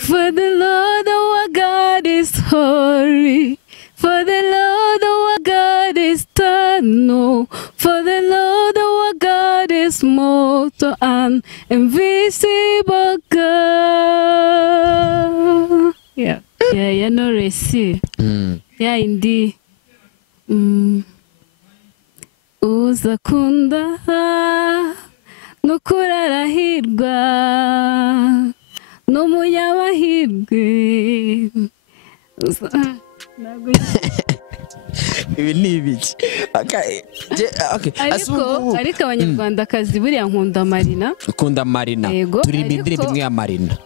For the Lord our God is holy. For the Lord our God is eternal. For the Lord our God is mortal and invisible God. Yeah, no resi. Yeah, indeed. Uzakunda nukuri arahirwa n'umunyamahirwe. Ibi ni ibiki? Ariko abanyarwandakazi buriya nkunda Marina. Ukunda Marina? Turirimba indirimbo imwe ya Marina.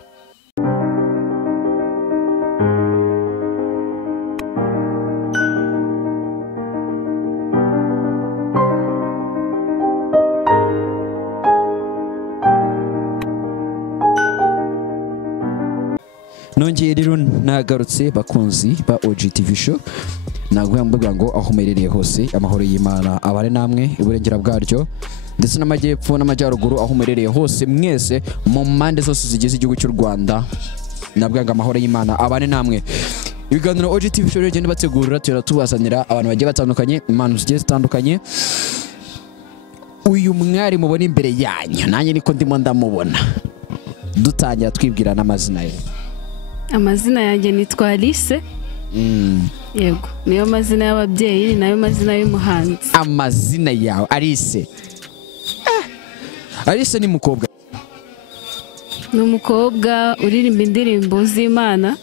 Nongeye rero nagarutse bakunzi ba yago-tv-show. Naguha mvuga ngo aho umerereye hose amahoro y'Imana abare namwe iburengera bwaryo ndetse n'amajyepfo n'amajyaruguru aho umerereye hose mwese mu mpande zose zigize igihugu cy'u Rwanda. Nabwanga amahoro y'Imana abane namwe. Ibiganiro yago-tv-show rero bategurira turatubazanira abantu bagiye batandukanye, impano zigiye zitandukanye. Uyu mwari mubona imbere yanyu nanjye niko ndimo ndamubona. Dutangira twibwira n'amazina ye. Amazina yanjye nitwa Alice. Yego, niyo mazina y'ababyeyi, nayo mazina y'umuhanzi. Amazina yawe Alice. Alice ni umukobwa. Ni umukobwa uririmba indirimbo z'Imana.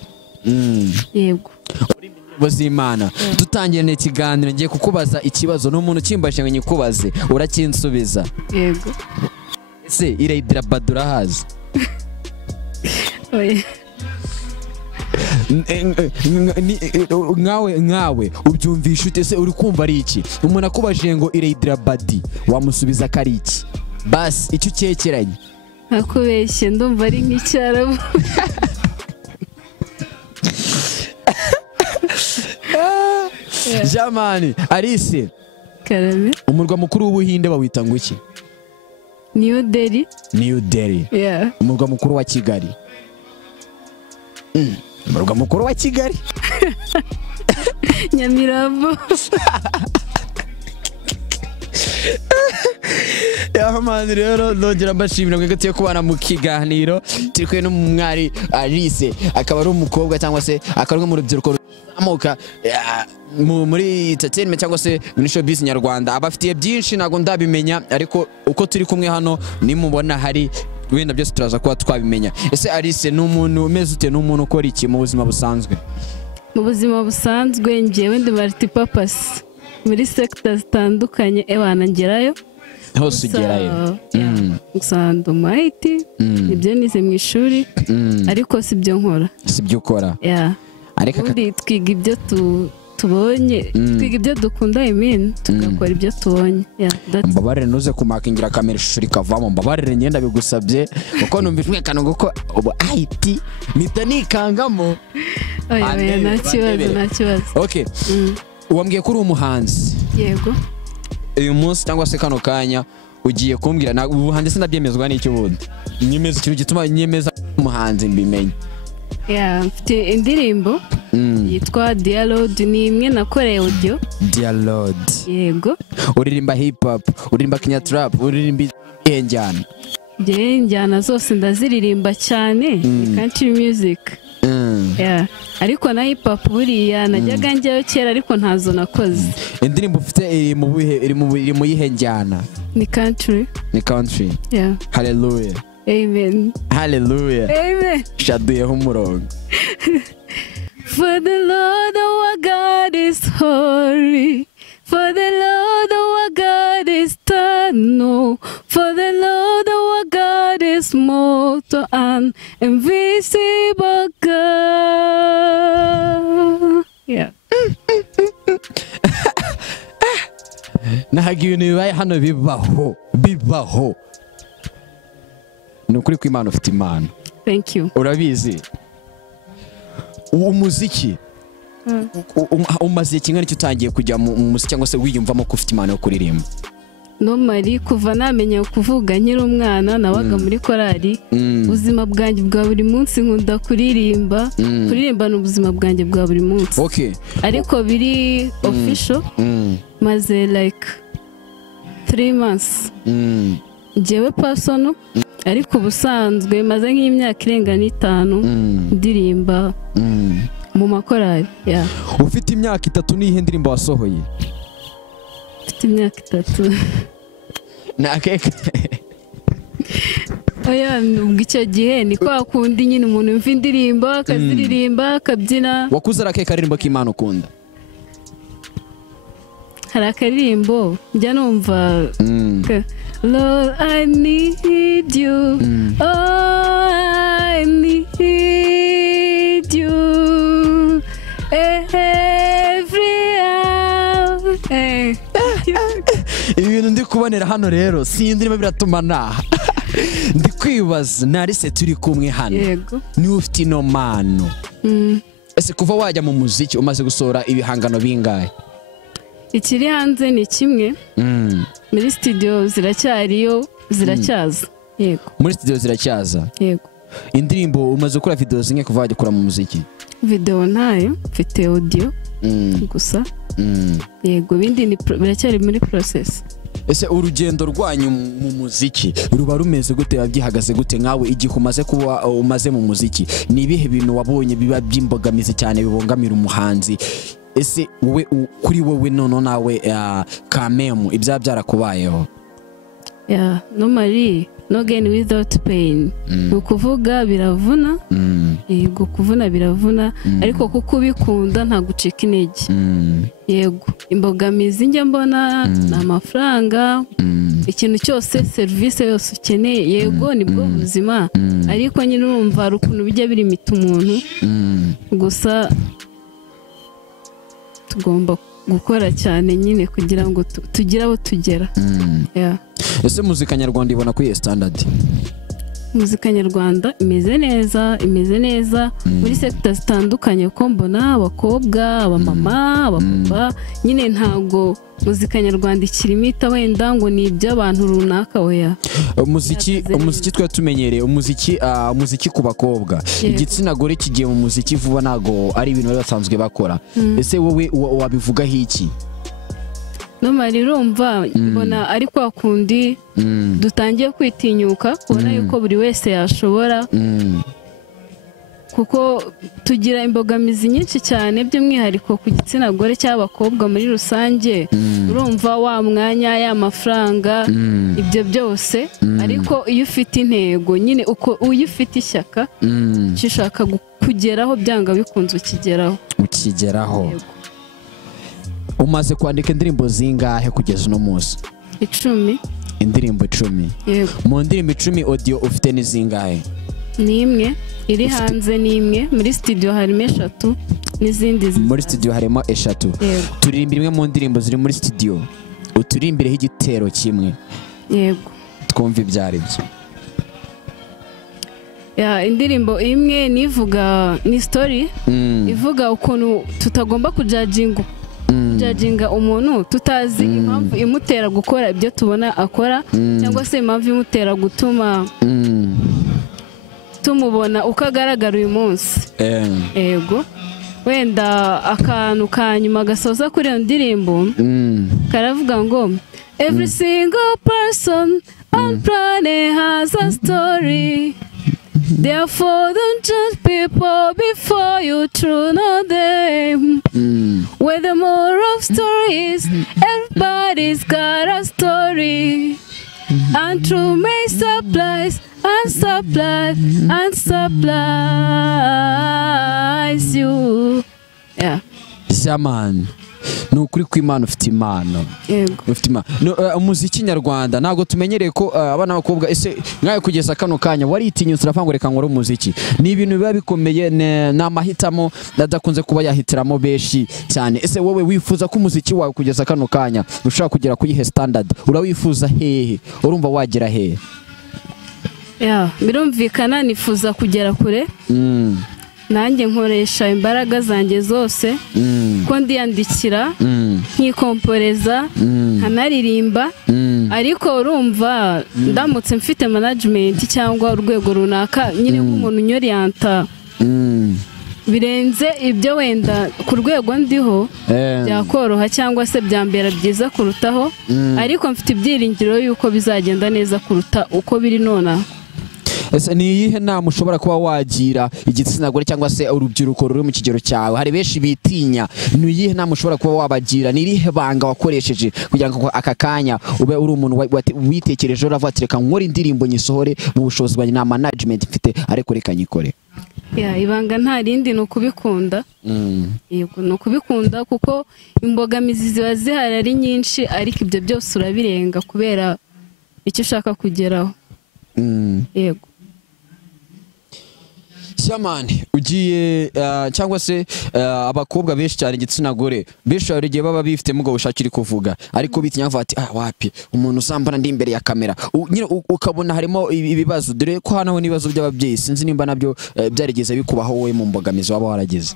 Yego. Indirimbo z'Imana. Dutangiye ikiganiro ngiye kukubaza ikibazo n'umuntu kimbashe ngo nyikubaze urakinsubiza. Yego. Ese Aririmba hazi? Oya. Nkawe ubyumvisha ute se uri kumva ari iki? Umuntu akubajije ngo Aririmba wamusubiza ko ari iki? Basi icyo cyekeranye. Nakubeshye ndumva ari nk'icyarabu. Jamani, Alice. Karame. Umurwa mukuru w'Ubuhinde bawita ngo iki? New Delhi. New Delhi. Yeah. Umurwa mukuru wa Kigali. Umurwa mukuru wa Kigali. Nyamirambo. Yahamani rero nongera mbashimira mwe gatiye kubana mu kiganiro turi n'umwari Alice akaba ari umukobwa cyangwa se akarumwe mu rubyiruko amoka muri entertainment cyangwa se muri showbiz nyarwanda abafitiye byinshi nago ndabimenya ariko uko turi kumwe hano nimubona hari wenda byose turaza kuba twabimenya. Ese Alice ni umuntu umeze ute, ni umuntu ukora iki mu buzima busanzwe? Mu buzima busanzwe njyewe ndi multi-purpose muri sector zitandukanye ebana ngerayo hose ugerayo. Usanga umahiti ibyo nize mu ishuri ariko sibyo nkora. Sibyo ukora? Ariko twiga ibyo tubonye, twiga ibyo dukunda tugakora ibyo tubonye. Mbabarire nuze kumakingira kamera ishuri kavamo, mbabarire ngenda bigusabye kuko numvishwe kanongo ko ubu IT mitanikangamo. Oya nta kibazo. Okay. Wambwiye kuri umuhanzi. Yego. Uyu munsi cyangwa se kano kanya ugiye kumbwira na ubuhanzi sinabyemezwa n'icyo bundi. Nyemeza ikintu gituma nyemeza umuhanzi mbimenye. Mfite indirimbo yitwa Dialogue, ni imwe nakoreye audio. Dialogue. Yego. Uririmba hip hop, uririmba Kenya trap, uririmba injyana. Injyana zose ndaziririmba cyane, country music. Ariko na hip hop buriya najyaga njyeyo kera ariko ntazo nakoze. Indirimbo ufite iri mu yihe njyana? Ni country. Ni country. Hallelujah. Amen. Hallelujah. Amen. Shaduyeho umurongo. For the Lord our God is holy. For the Lord our God is eternal. For the Lord our God is mortal and invisible God. Nahaga ibintu bibaye hano bibaho. Ni ukuri ko Imana ufite Imana. Thank you. Urabizi umuziki umaze kingana icyo utangiye kujya mu muziki cyangwa se wiyumvamo ko ufite Imana yo kuririmba? normally kuva namenya kuvuga nkiri umwana nabaga muri korali. Ubuzima bwanjye bwa buri munsi nkunda kuririmba. Kuririmba ni ubuzima bwanjye bwa buri munsi. Okay. Ariko biri official maze like 3 months. Jewe personal ariko ubusanzwe maze nk'imyaka irenga 5 ndirimba mu makorali. Yeah. Ufite imyaka 3 nihe ndirimbo wasohoye? Ufite imyaka 3. Nakeka. Oya icyo gihe ni kwa kundi nyine umuntu mva indirimbo akaziririmba akabyina. Wakuze arakeka akaririmbo k'Imana ukunda? Hari akaririmbo njya numva Lord I need you, oh I need you every hour. Ibintu ndi kubonera hano rero sindirimo biratuma naha. Ndi kwibaza narise turi kumwe hano. Yego. Ni ufite ino mano. Ese kuva wajya mu muziki umaze gusohora ibihangano bingahe? Ikiri hanze ni kimwe. Muri studio ziracyariyo ziracyaza. Yego. Muri studio ziracyaza? Yego. Indirimbo umaze gukora video zinge kuva wajya kura mu muziki? Video ntayo, mfite audio gusa. Yego bindi ni biracyari muri process. Ese urugendo rwanyu mu muziki ruba rumeze gute, babyihagaze gute nkawe igihe umaze kuba umaze mu muziki? Ni ibihe bintu wabonye biba byimbogamizi cyane bibongamira umuhanzi? Ese wowe kuri wowe none nawe kamemu ibya byarakubayeho? Yeah, normally no gain without pain. Ukuvuga biravuna. Yego kuvuna biravuna ariko kuko ubikunda nta gucika intege. Yego imbogamizi njye mbona na amafaranga ikintu cyose service yose ukeneye. Yego nibwo buzima ariko nyine urumva ukuntu bijya birimita umuntu. Gusa tugomba gukora cyane nyine kugira ngo tugire aho tugera. Yeah. Ese muzika nyarwanda ibona kuri standard? Muzika nyarwanda imeze neza muri sector zitandukanye ko mbona abakobwa, abamama, abapapa nyine ntago muzika nyarwanda ikirimita wenda ngo ni iby'abantu runaka oya. Umuziki twa tumenyereye umuziki ku bakobwa. Igitsina gore kigiye mu muziki vuba nago ari ibintu bari basanzwe bakora. Ese wowe wabivugaho iki? Normally urumva mbona ariko akundi dutangiye kwitinyuka kubona yuko buri wese yashobora kuko tugira imbogamizi nyinshi cyane by'umwihariko ku gitsina gore cy'abakobwa muri rusange. Urumva wa mwanya y'amafaranga ibyo byose ariko iyo ufite intego nyine uko uyifite ishyaka cyishaka kugeraho byanga bikunze ukigeraho. Umaze kwandika indirimbo zingahe kugeza no munsi? 10. Indirimbo 10. Yego. Mu ndirimbo 10 audio ufite ni zingahe? Ni imwe iri hanze, ni imwe muri studio harimo 3 n'izindi muri studio harimo 3. Turirimbira imwe mu ndirimbo ziri muri studio uturimbireho igitero kimwe. Yego. Twumva ibyari byo. Ya indirimbo imwe nivuga ni story ivuga ukuntu tutagomba kujudginga umuntu tutazi impamvu imutera gukora ibyo tubona akora cyangwa se impamvu imutera gutuma tumubona ukagaragara uyu munsi. Yego wenda akantu kanyuma gasoza kuri iyo ndirimbo karavuga ngo every single person on planet has a story. Therefore, don't judge people before you truly know them. Where the moral of story is, everybody's got a story. And true may supplies you. Yeah. Shaman. Nukuri kw'Imana ufite impano. Yego. Ufite impano. Umuziki nyarwanda nago tumenyereye ko abana bakobwa ese nkaye kugeza kano kanya waritinyutse urafanga reka nkora umuziki. Ni ibintu biba bikomeye n'amahitamo nadakunze kuba yahitiramo beshi cyane. Ese wowe wifuza ko umuziki wawe kugeza kano kanya ushaka kugera kuyihe standard? Urawifuza hehe? Urumva wagera hehe? Yeah, birumvikana nifuza kugera kure. Nanjye nkoresha imbaraga zanjye zose ko ndiyandikira nkikomporeza nkanaririmba ariko urumva ndamutse mfite management cyangwa urwego runaka nyine nk'umuntu unyoriyanta birenze ibyo wenda ku rwego ndiho byakoroha cyangwa se byambera byiza kurutaho ariko mfite ibyiringiro yuko bizagenda neza kuruta uko biri nona. Ese ni iyihe nama ushobora kuba wagira igitsina gore cyangwa se urubyiruko ruri mu kigero cyawe? Hari benshi bitinya. Ni iyihe nama ushobora kuba wabagira? Ni irihe banga wakoresheje kugira ngo aka kanya ube uri umuntu witekereje uravuga ati reka nkore indirimbo nyisohore mu bushobozi bwanjye na management mfite ariko reka nyikore? Ibanga nta rindi ni ukubikunda. Yego ni ukubikunda kuko imbogamizi ziba zihari ari nyinshi ariko ibyo byose urabirenga kubera icyo ushaka kugeraho. Yego. Shamani ugiye cyangwa se abakobwa benshi cyane igitsina gore benshi barigiye baba bifite mugo bushakira kuvuga ariko bitinya bavuga ati wapi umuntu usambana ndi imbere ya kamera nyine ukabona harimo ibibazo dore ko hanaho nibazo by'ababyeyi sinzi nimba nabyo byarigeze bikubaho wowe mu mbogamizi waba warageze.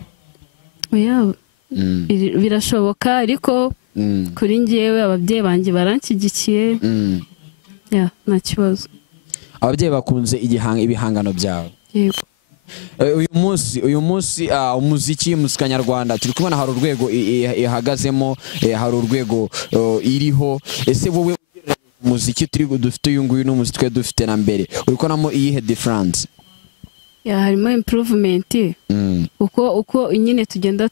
Birashoboka ariko kuri ngewe ababyeyi banjye baranshyigikiye nta kibazo. Ababyeyi bakunze ibihangano byawe. Yego. Uyu munsi umuziki muzika nyarwanda turi kubona hari urwego ihagazemo hari urwego iriho. Ese wowe umuziki turi dufite uyu nguyu n'umuziki twe dufite na mbere uri kubonamo iyihe difference? Harimo improvement uko nyine tugenda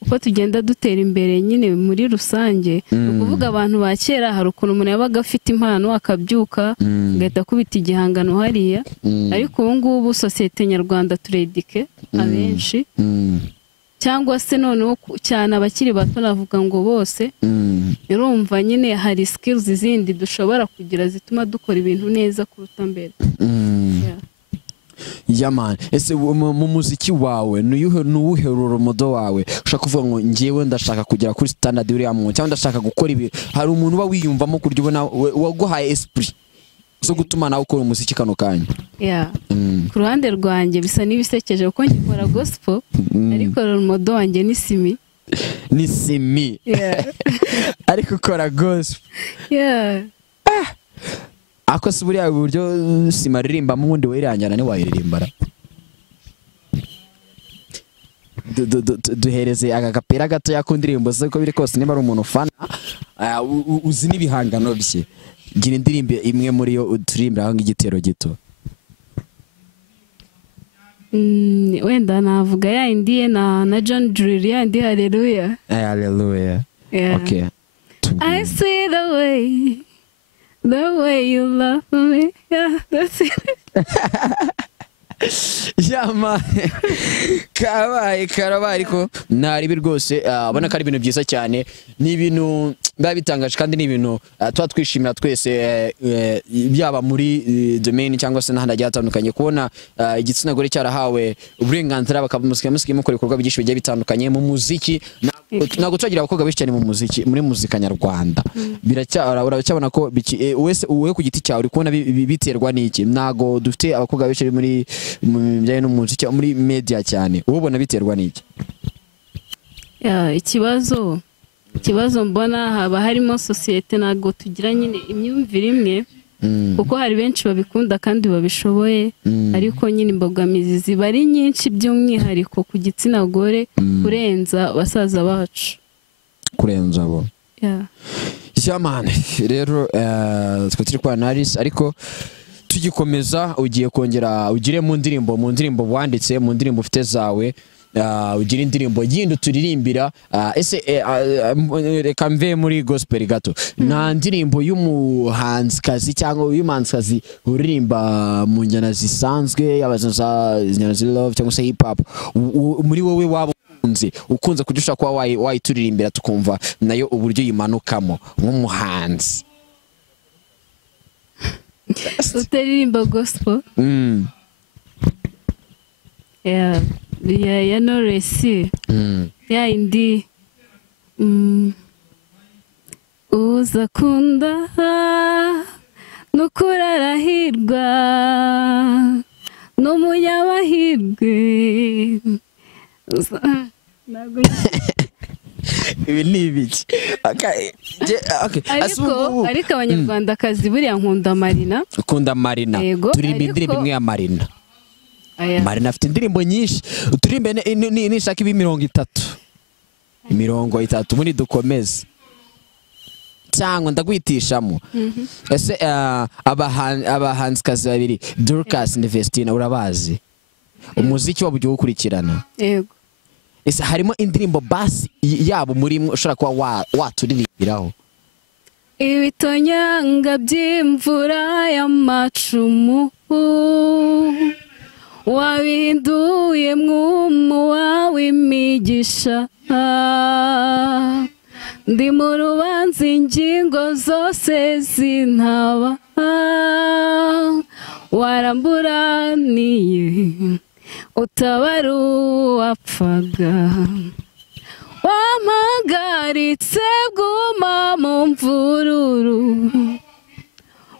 uko tugenda dutera imbere nyine muri rusange. Ukuvuga abantu ba kera hari ukuntu umuntu yabaga afite impano akabyuka agahita akubita igihangano hariya ariko ubu ngubu sosiyete nyarwanda turedike abenshi cyangwa se noneho cyane abakiri bato navuga ngo bose urumva nyine hari skills zindi dushobora kugira zituma dukora ibintu neza kuruta mbere. Yaman, ese mu muziki wawe nuwuhe roromodo wawe ushaka kuvuga ngo ngiyewe ndashaka kugera kuri standard uri amwe cyangwa ndashaka gukora ibi? Hari umuntu uba wiyumvamo kurya ubona waguhaye esprit zo gutuma nawe ukora umuziki kano kanya? Ku ruhande rwanjye bisa n'ibisekeje kuko nkikora gospel ariko roromodo wanjye ni Simi. Ni Simi? Ariko ukora gospel? Ako si buriya buryo Sima aririmba mu wundi wiranjyana ni wayiririmbara? Duhereze aka gapera gato yakundirimbo ze ko biri kose niba ari umuntu fana uzi n'ibihangano bye gira indirimbo imwe muri yo uturimbira aho ngigitero gito. Wenda navuga ya indiye na John Julia ndi haleluya. Haleluya. Okay. I see the way you love me. That's it. Yama karabaye ariko nari rwose abona ko ari ibintu byiza cyane ni ibintu bitangaje kandi ni ibintu tuba twishimira twese byaba muri domain cyangwa se n'ahandi hatandukanye kubona igitsina gore cyarahawe uburenganzira bakamusika mukora ibikorwa byinshi bigiye bitandukanye mu muziki. Nago twagira abakobwa benshi cyane mu muziki muri muzika nyarwanda uracyabona ko wese uwe ku giti cyawe uri kubona biterwa n'iki? Nago dufite abakobwa benshi muri bijyanye n'umuziki muri media cyane ubona biterwa n'iki? Ikibazo mbona haba harimo sosiyete nago tugira nyine imyumvire imwe kuko hari benshi babikunda kandi babishoboye ariko nyine imbogamizi ziba ari nyinshi by'umwihariko ku gitsina gore kurenza basaza bacu. Kurenza abo? Shamani rero turi kwa Naris ariko tugikomeza ugiye kongera ugire mu ndirimbo wanditse mu ndirimbo ufite zawe ugira indirimbo yindi turirimbira. Ese reka mve muri gospel gato nta ndirimbo y'umuhanzikazi cyangwa y'umuhanzikazi uririmba mu njyana zisanzwe yabaza njyana zi love cyangwa se hip hop muri wowe waba ukunze kujya ushaka kuba wayituririmbira tukumva nayo uburyo yimanukamo nk'umuhanzi? Utaririmba gospel? Ya Noresi ya indi uzakunda nukuri arahirwa n'umunyamahirwe. ibi ni ibiki ariko abanyarwandakazi buriya nkunda Marina. Ukunda Marina? Turirimba indirimbo imwe ya Marina. Marina afite indirimbo nyinshi, turirimbe nishaka ibi 30. 30 muri dukomeze cyangwa ndagwitishamo. Ese abahanzikazi babiri Dorcas na Vestine urabazi? Umuziki wabo ujye ukurikirana. Yego. Ese harimo indirimbo basi yabo muri ushobora kuba waturirimbiraho? Ibitonyanga by'imvura y'amacumu wabinduye mw'umuwa w'imigisha, ndi mu rubanza ingingo zose zintaba, waramburaniye utabara uwapfaga, wampagaritse bwuma mu mvururu,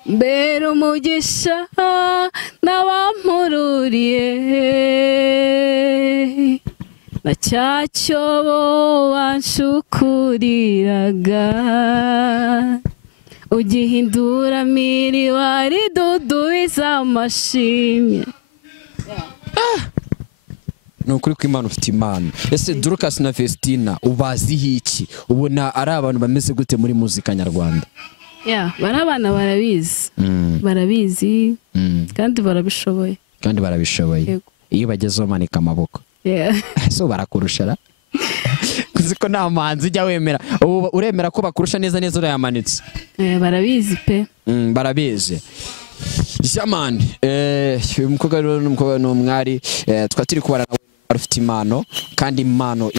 mbere umugisha n'abampururiye, na cya cyobo banshukuriraga ugihindura miriwari dudubiza amashimwe. Nukuri ko Imana ufite impano. Ese Dorcas na Vestine ubaziho iki? Ubona ari abantu bameze gute muri muzika nyarwanda? Bari abana barabizi. Barabizi kandi barabishoboye. Iyo bagezeho manika amaboko. So barakurushara. Kuziko nta muhanzi ujya wemera. Uremera ko bakurusha neza neza urayamanitse? Barabizi pe. Barabizi. Jamani, umukobwa rero n'umukobwa n'umwari twatiri kubara nawe ufite impano kandi impano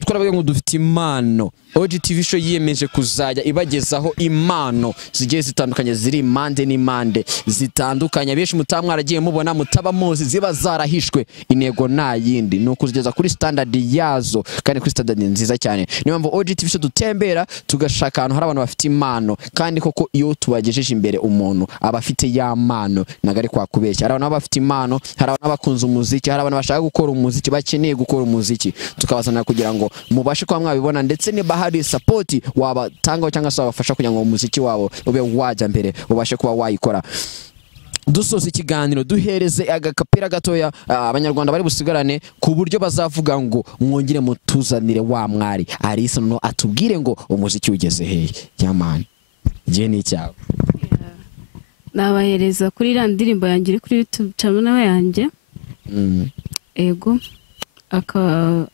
twaravuga ngo dufite impano. yago-tv-show yiyemeje kuzajya ibagezaho impano zigiye zitandukanye ziri impande n'impande zitandukanye. Benshi mutamwaragiye mubona mutaba muzi ziba zarahishwe. Intego nta yindi ni ukuzigeza kuri standard yazo kandi kuri standard nziza cyane. Niyo mpamvu yago-tv-show dutembera tugashaka ahantu hari abantu bafite impano, kandi koko iyo tubagejeje imbere umuntu aba afite ya mpano nagari kwa kubeshya. Hari abantu bafite impano, hari abantu bakunze umuziki, hari abantu bashaka gukora umuziki, bakeneye gukora umuziki, tukabazana kugira ngo mubashe kwa mwabibona, ndetse niba hari support wabatanga cyangwa se wabafasha kugira ngo umuziki wabo ube wajya mbere ubashe kuba wayikora. Dusoza ikiganiro duhereze agakapera gatoya abanyarwanda bari busigarane ku buryo bazavuga ngo mwongere mutuzanire wa mwari alyn-sano atubwire ngo umuziki ugeze hehe. Yamani je ni cyawe nabahereza kuri iriya ndirimbo yanjye iri kuri YouTube channel nawe yanjye. Ego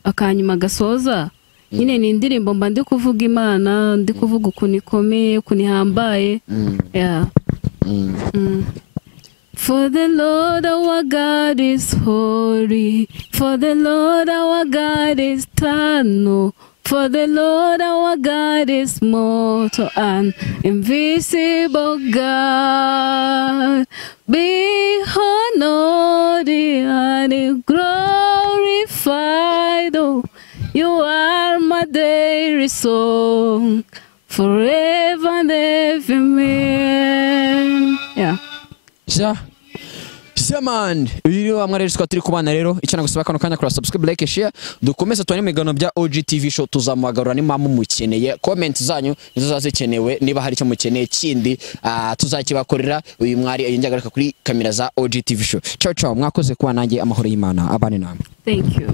akanyuma gasoza nyine ni indirimbo mba ndi kuvuga Imana, ndi kuvuga ukuntu ikomeye, ukuntu ihambaye. For the Lord our God is holy, for the Lord our God is eternal, for the Lord our God is mortal and invisible God. Be honored and glorified, oh, you are my daily song, forever and ever. Amen. Man, uyu amware rero turi kubana rero icyo nagusaba kano kanya kora subscribe, like, share, dukomeze tubane imigano bya yago-tv-show tuzamuhagarura nimama mukeneye. Comment zanyu nizo zazikenewe, niba hari icyo mukeneye kindi tuzakibakorera. Uyu mwari yinjagaruka kuri kamera za yago-tv-show. Ciao ciao, mwakoze kuba nanjye, amahoro y'Imana abane namwe. Thank you.